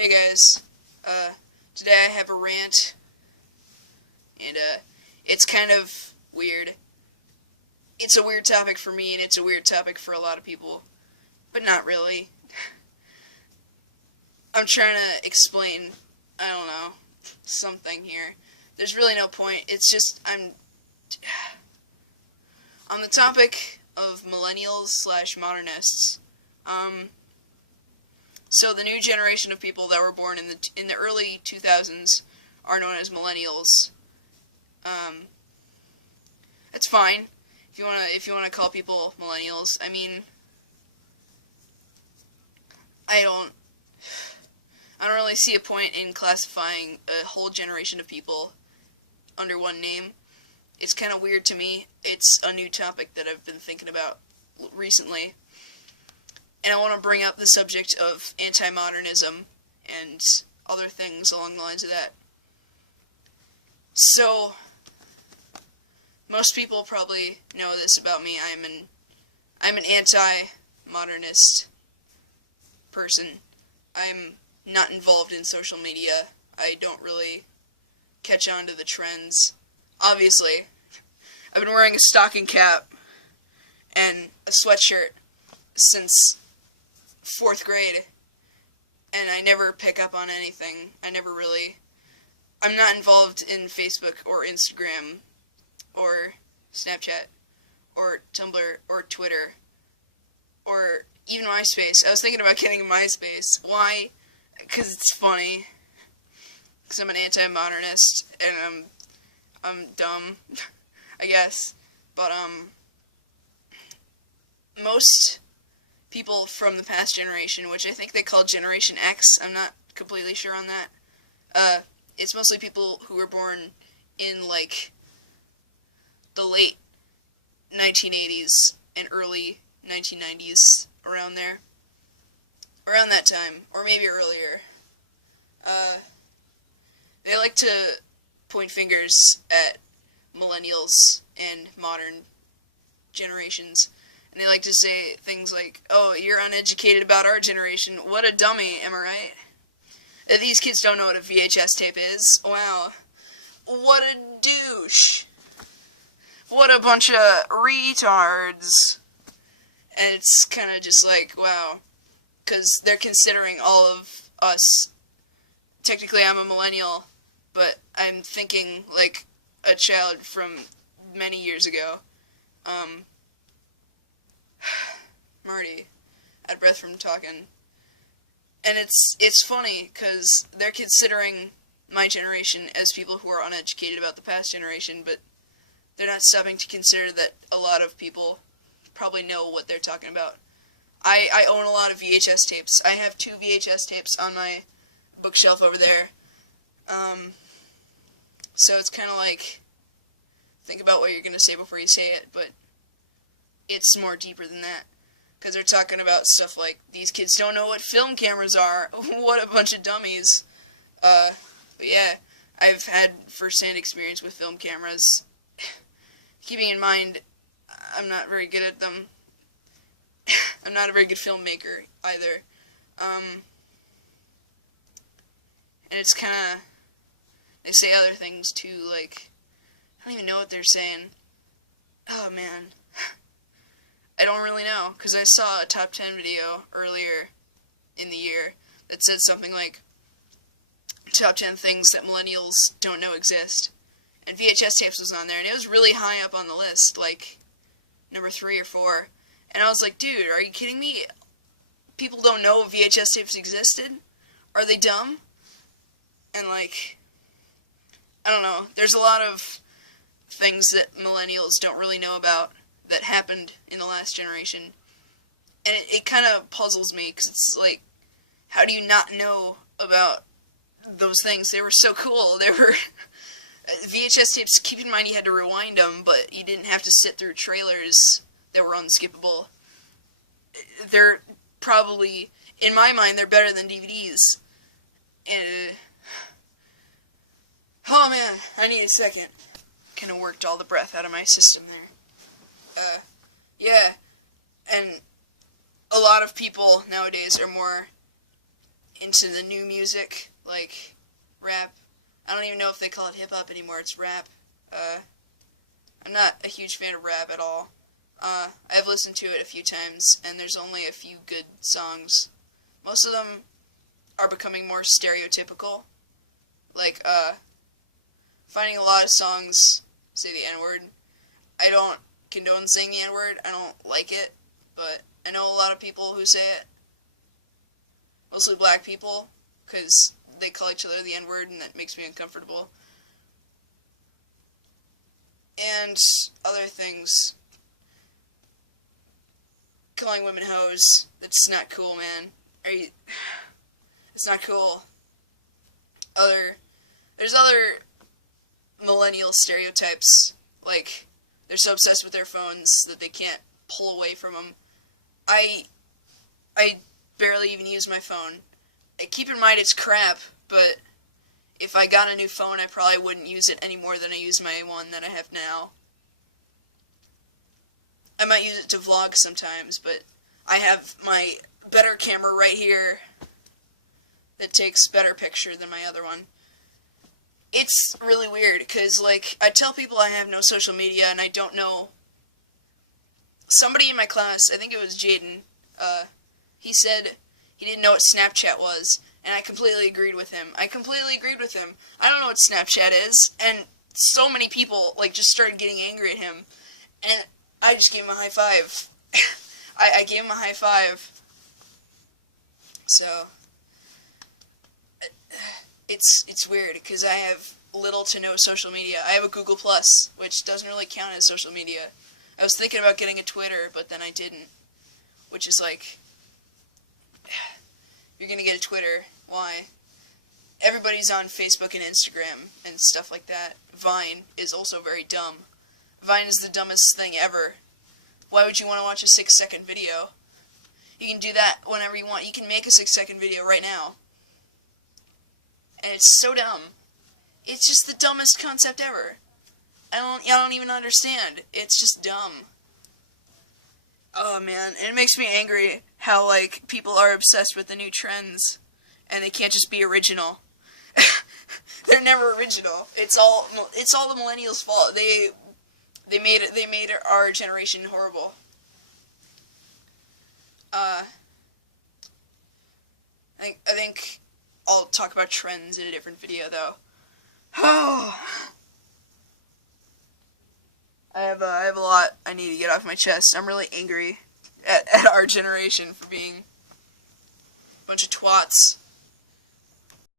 Hey guys, today I have a rant, and it's kind of weird. It's a weird topic for me, and it's a weird topic for a lot of people, but not really. I'm trying to explain, I don't know, something here. There's really no point, it's just, on the topic of millennials slash modernists. So the new generation of people that were born in the early 2000s are known as millennials. That's fine if you wanna call people millennials. I mean, I don't really see a point in classifying a whole generation of people under one name. It's kind of weird to me. It's a new topic that I've been thinking about recently. And I want to bring up the subject of anti-modernism and other things along the lines of that. So, most people probably know this about me. I'm an anti-modernist person. I'm not involved in social media. I don't really catch on to the trends. Obviously, I've been wearing a stocking cap and a sweatshirt since 4th grade, and I never pick up on anything. I'm not involved in Facebook or Instagram or Snapchat or Tumblr or Twitter or even MySpace. I was thinking about getting a MySpace. Why? Because it's funny. Because I'm an anti-modernist and I'm dumb, I guess. But most people from the past generation, which I think they call Generation X, I'm not completely sure on that. It's mostly people who were born in, like, the late 1980s and early 1990s, around there. Around that time, or maybe earlier. They like to point fingers at millennials and modern generations. And they like to say things like, oh, you're uneducated about our generation. What a dummy, am I right? These kids don't know what a VHS tape is. Wow. What a douche. What a bunch of retards. And it's kind of just like, wow. Because they're considering all of us. Technically, I'm a millennial, but I'm thinking like a child from many years ago. Marty, out of breath from talking. And it's funny, because they're considering my generation as people who are uneducated about the past generation, but they're not stopping to consider that a lot of people probably know what they're talking about. I own a lot of VHS tapes. I have 2 VHS tapes on my bookshelf over there. So it's kind of like, think about what you're going to say before you say it, but it's more deeper than that. Because they're talking about stuff like, these kids don't know what film cameras are. What a bunch of dummies. But yeah, I've had first-hand experience with film cameras. Keeping in mind, I'm not very good at them. I'm not a very good filmmaker, either. And it's kind of, they say other things, too, like, I don't even know what they're saying. Oh, man. I don't really know, because I saw a top 10 video earlier in the year that said something like, top 10 things that millennials don't know exist. And VHS tapes was on there, and it was really high up on the list, like, number 3 or 4. And I was like, dude, are you kidding me? People don't know VHS tapes existed? Are they dumb? And, like, I don't know, there's a lot of things that millennials don't really know about that happened in the last generation. And it kind of puzzles me, because it's like, how do you not know about those things? They were so cool. They were VHS tapes, keep in mind you had to rewind them, but you didn't have to sit through trailers that were unskippable. They're probably, in my mind, they're better than DVDs. And, oh man, I need a second. Kind of worked all the breath out of my system there. Yeah, and a lot of people nowadays are more into the new music, like rap. I don't even know if they call it hip-hop anymore, it's rap. I'm not a huge fan of rap at all. I've listened to it a few times, and there's only a few good songs. Most of them are becoming more stereotypical. Like, finding a lot of songs say the N-word. I don't condone saying the N-word, I don't like it, but I know a lot of people who say it. Mostly black people, because they call each other the N-word, and that makes me uncomfortable. And other things. Calling women hoes, that's not cool, man. It's not cool. There's other millennial stereotypes, like, they're so obsessed with their phones that they can't pull away from them. I barely even use my phone. Keep in mind it's crap, but if I got a new phone, I probably wouldn't use it any more than I use my one that I have now. I might use it to vlog sometimes, but I have my better camera right here that takes better picture than my other one. It's really weird, because, like, I tell people I have no social media, and I don't know. Somebody in my class, I think it was Jaden, he said he didn't know what Snapchat was, and I completely agreed with him. I don't know what Snapchat is, and so many people, like, just started getting angry at him, and I just gave him a high five. I gave him a high five. So, it's weird, because I have little to no social media. I have a Google+, which doesn't really count as social media. I was thinking about getting a Twitter, but then I didn't. Which is like, you're gonna get a Twitter, why? Everybody's on Facebook and Instagram and stuff like that. Vine is also very dumb. Vine is the dumbest thing ever. Why would you want to watch a 6-second video? You can do that whenever you want. You can make a 6-second video right now. And it's so dumb. It's just the dumbest concept ever. I don't even understand. It's just dumb. Oh man, and it makes me angry how, like, people are obsessed with the new trends and they can't just be original. They're never original. It's all the millennials' fault. They made our generation horrible. I think I'll talk about trends in a different video, though. Oh, I have a lot I need to get off my chest. I'm really angry at our generation for being a bunch of twats.